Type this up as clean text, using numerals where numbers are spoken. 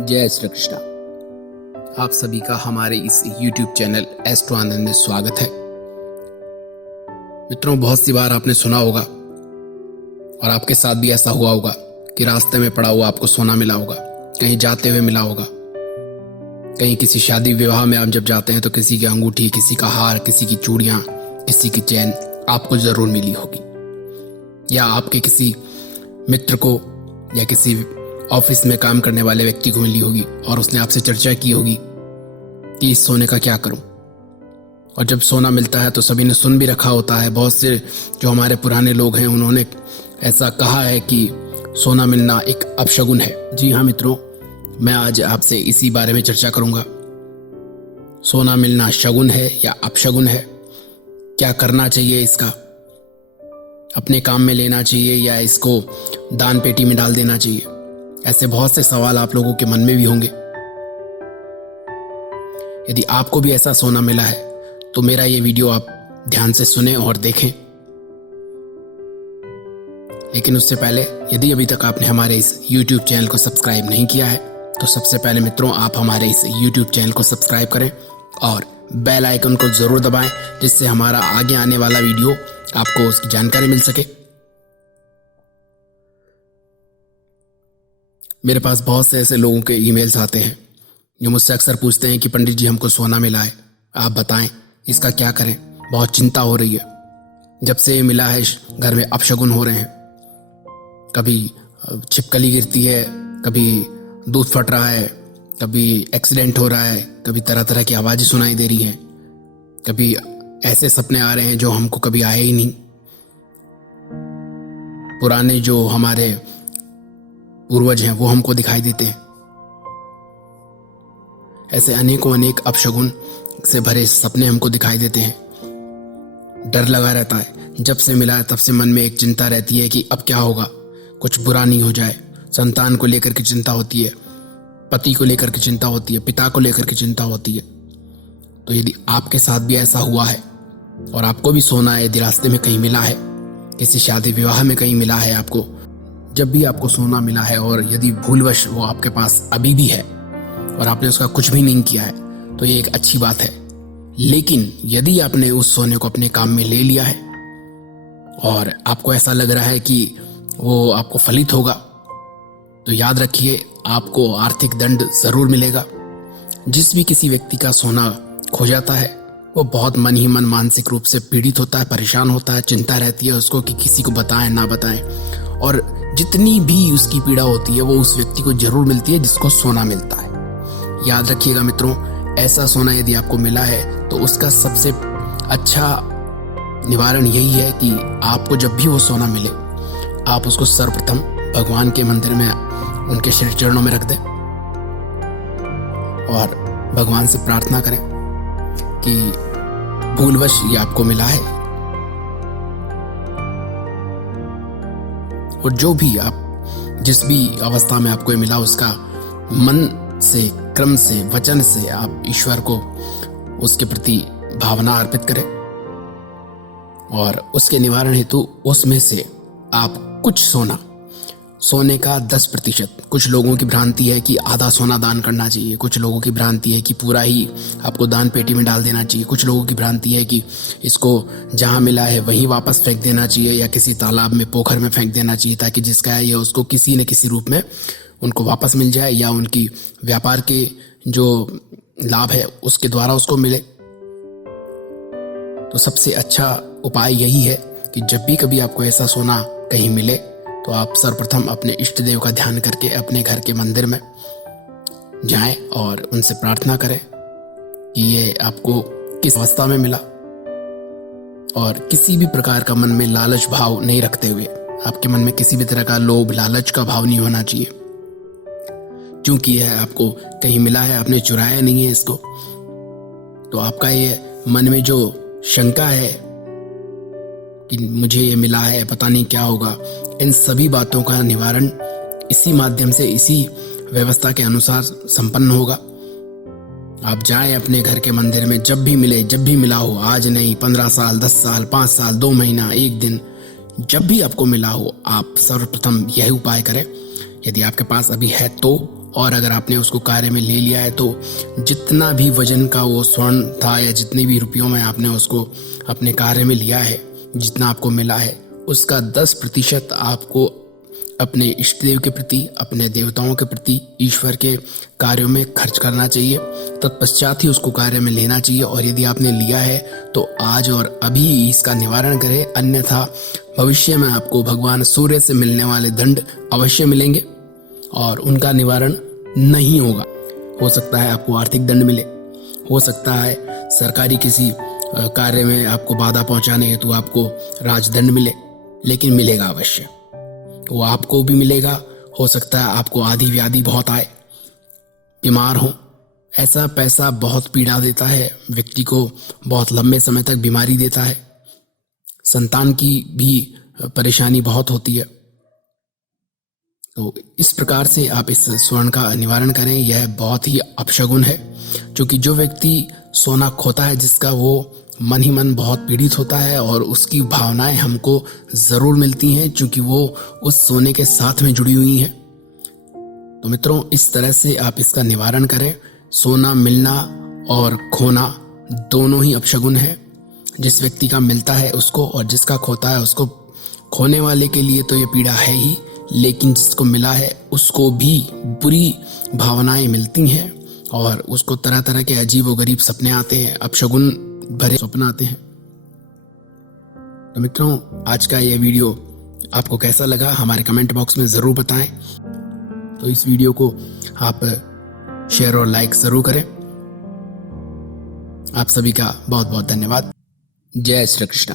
जय श्री कृष्णा। आप सभी का हमारे इस YouTube चैनल एस्ट्रो आनंद में स्वागत है। मित्रों, बहुत सी बार आपने सुना होगा और आपके साथ भी ऐसा हुआ होगा कि रास्ते में पड़ा हुआ आपको सोना मिला होगा, कहीं जाते हुए मिला होगा, कहीं किसी शादी विवाह में आप जब जाते हैं तो किसी की अंगूठी, किसी का हार, किसी की चूड़ियां, किसी की चैन आपको जरूर मिली होगी, या आपके किसी मित्र को या किसी ऑफिस में काम करने वाले व्यक्ति को मिली होगी और उसने आपसे चर्चा की होगी कि इस सोने का क्या करूं। और जब सोना मिलता है तो सभी ने सुन भी रखा होता है। बहुत से जो हमारे पुराने लोग हैं उन्होंने ऐसा कहा है कि सोना मिलना एक अपशगुन है। जी हाँ मित्रों, मैं आज आपसे इसी बारे में चर्चा करूंगा। सोना मिलना शगुन है या अपशगुन है? क्या करना चाहिए इसका? अपने काम में लेना चाहिए या इसको दान पेटी में डाल देना चाहिए? ऐसे बहुत से सवाल आप लोगों के मन में भी होंगे। यदि आपको भी ऐसा सोना मिला है तो मेरा ये वीडियो आप ध्यान से सुने और देखें। लेकिन उससे पहले यदि अभी तक आपने हमारे इस YouTube चैनल को सब्सक्राइब नहीं किया है तो सबसे पहले मित्रों आप हमारे इस YouTube चैनल को सब्सक्राइब करें और बेल आइकन को जरूर दबाएं, जिससे हमारा आगे आने वाला वीडियो आपको उसकी जानकारी मिल सके। मेरे पास बहुत से ऐसे लोगों के ईमेल्स आते हैं जो मुझसे अक्सर पूछते हैं कि पंडित जी, हमको सोना मिला है, आप बताएं इसका क्या करें, बहुत चिंता हो रही है। जब से ये मिला है घर में अपशगुन हो रहे हैं, कभी छिपकली गिरती है, कभी दूध फट रहा है, कभी एक्सीडेंट हो रहा है, कभी तरह तरह की आवाज़ें सुनाई दे रही हैं, कभी ऐसे सपने आ रहे हैं जो हमको कभी आए ही नहीं। पुराने जो हमारे पूर्वज हैं वो हमको दिखाई देते हैं। ऐसे अनेकों अनेक अपशगुन से भरे सपने हमको दिखाई देते हैं। डर लगा रहता है। जब से मिला है तब से मन में एक चिंता रहती है कि अब क्या होगा, कुछ बुरा नहीं हो जाए। संतान को लेकर के चिंता होती है, पति को लेकर के चिंता होती है, पिता को लेकर के चिंता होती है। तो यदि आपके साथ भी ऐसा हुआ है और आपको भी सोना है, यदि रास्ते में कहीं मिला है, किसी शादी विवाह में कहीं मिला है आपको, जब भी आपको सोना मिला है और यदि भूलवश वो आपके पास अभी भी है और आपने उसका कुछ भी नहीं किया है तो ये एक अच्छी बात है। लेकिन यदि आपने उस सोने को अपने काम में ले लिया है और आपको ऐसा लग रहा है कि वो आपको फलित होगा, तो याद रखिए आपको आर्थिक दंड जरूर मिलेगा। जिस भी किसी व्यक्ति का सोना खो जाता है वो बहुत मन ही मन मानसिक रूप से पीड़ित होता है, परेशान होता है, चिंता रहती है उसको कि किसी को बताएं ना बताएं, और जितनी भी उसकी पीड़ा होती है वो उस व्यक्ति को जरूर मिलती है जिसको सोना मिलता है। याद रखिएगा मित्रों, ऐसा सोना यदि आपको मिला है तो उसका सबसे अच्छा निवारण यही है कि आपको जब भी वो सोना मिले आप उसको सर्वप्रथम भगवान के मंदिर में उनके श्री चरणों में रख दें और भगवान से प्रार्थना करें कि भूलवश ये आपको मिला है और जो भी आप जिस भी अवस्था में आपको ये मिला उसका मन से, क्रम से, वचन से आप ईश्वर को उसके प्रति भावना अर्पित करें और उसके निवारण हेतु उसमें से आप कुछ सोने का 10%, कुछ लोगों की भ्रांति है कि आधा सोना दान करना चाहिए, कुछ लोगों की भ्रांति है कि पूरा ही आपको दान पेटी में डाल देना चाहिए, कुछ लोगों की भ्रांति है कि इसको जहां मिला है वहीं वापस फेंक देना चाहिए या किसी तालाब में, पोखर में फेंक देना चाहिए ताकि जिसका है ये उसको किसी न किसी रूप में उनको वापस मिल जाए या उनकी व्यापार के जो लाभ है उसके द्वारा उसको मिले। तो सबसे अच्छा उपाय यही है कि जब भी कभी आपको ऐसा सोना कहीं मिले तो आप सर्वप्रथम अपने इष्ट देव का ध्यान करके अपने घर के मंदिर में जाएं और उनसे प्रार्थना करें कि ये आपको किस अवस्था में मिला, और किसी भी प्रकार का मन में लालच भाव नहीं रखते हुए, आपके मन में किसी भी तरह का लोभ लालच का भाव नहीं होना चाहिए। क्योंकि यह आपको कहीं मिला है, आपने चुराया नहीं है इसको, तो आपका ये मन में जो शंका है कि मुझे ये मिला है, पता नहीं क्या होगा, इन सभी बातों का निवारण इसी माध्यम से, इसी व्यवस्था के अनुसार संपन्न होगा। आप जाएं अपने घर के मंदिर में, जब भी मिले, जब भी मिला हो, आज नहीं, 15 साल, 10 साल, 5 साल, 2 महीना, 1 दिन, जब भी आपको मिला हो, आप सर्वप्रथम यही उपाय करें। यदि आपके पास अभी है तो और अगर आपने उसको कार्य में ले लिया है तो जितना भी वजन का वो स्वर्ण था या जितने भी रुपयों में आपने उसको अपने कार्य में लिया है, जितना आपको मिला है, उसका 10% आपको अपने इष्ट देव के प्रति, अपने देवताओं के प्रति, ईश्वर के कार्यों में खर्च करना चाहिए। तत्पश्चात ही उसको कार्य में लेना चाहिए। और यदि आपने लिया है तो आज और अभी इसका निवारण करें, अन्यथा भविष्य में आपको भगवान सूर्य से मिलने वाले दंड अवश्य मिलेंगे और उनका निवारण नहीं होगा। हो सकता है आपको आर्थिक दंड मिले, हो सकता है सरकारी किसी कार्य में आपको बाधा पहुंचाने हेतु आपको राजदंड मिले, लेकिन मिलेगा अवश्य, वो आपको भी मिलेगा। हो सकता है आपको आदि व्याधि बहुत आए, बीमार हो। ऐसा पैसा बहुत पीड़ा देता है, व्यक्ति को बहुत लंबे समय तक बीमारी देता है, संतान की भी परेशानी बहुत होती है। तो इस प्रकार से आप इस स्वर्ण का निवारण करें। यह बहुत ही अपशगुन है, क्योंकि जो व्यक्ति सोना खोता है, जिसका वो मन ही मन बहुत पीड़ित होता है और उसकी भावनाएं हमको जरूर मिलती हैं, क्योंकि वो उस सोने के साथ में जुड़ी हुई हैं। तो मित्रों, इस तरह से आप इसका निवारण करें। सोना मिलना और खोना दोनों ही अपशगुन है। जिस व्यक्ति का मिलता है उसको, और जिसका खोता है उसको, खोने वाले के लिए तो ये पीड़ा है ही, लेकिन जिसको मिला है उसको भी बुरी भावनाएं मिलती हैं और उसको तरह तरह के अजीब व गरीब सपने आते हैं, अपशगुन भरे स्वप्न आते हैं। तो मित्रों, आज का यह वीडियो आपको कैसा लगा हमारे कमेंट बॉक्स में ज़रूर बताएं। तो इस वीडियो को आप शेयर और लाइक ज़रूर करें। आप सभी का बहुत बहुत धन्यवाद। जय श्री कृष्ण।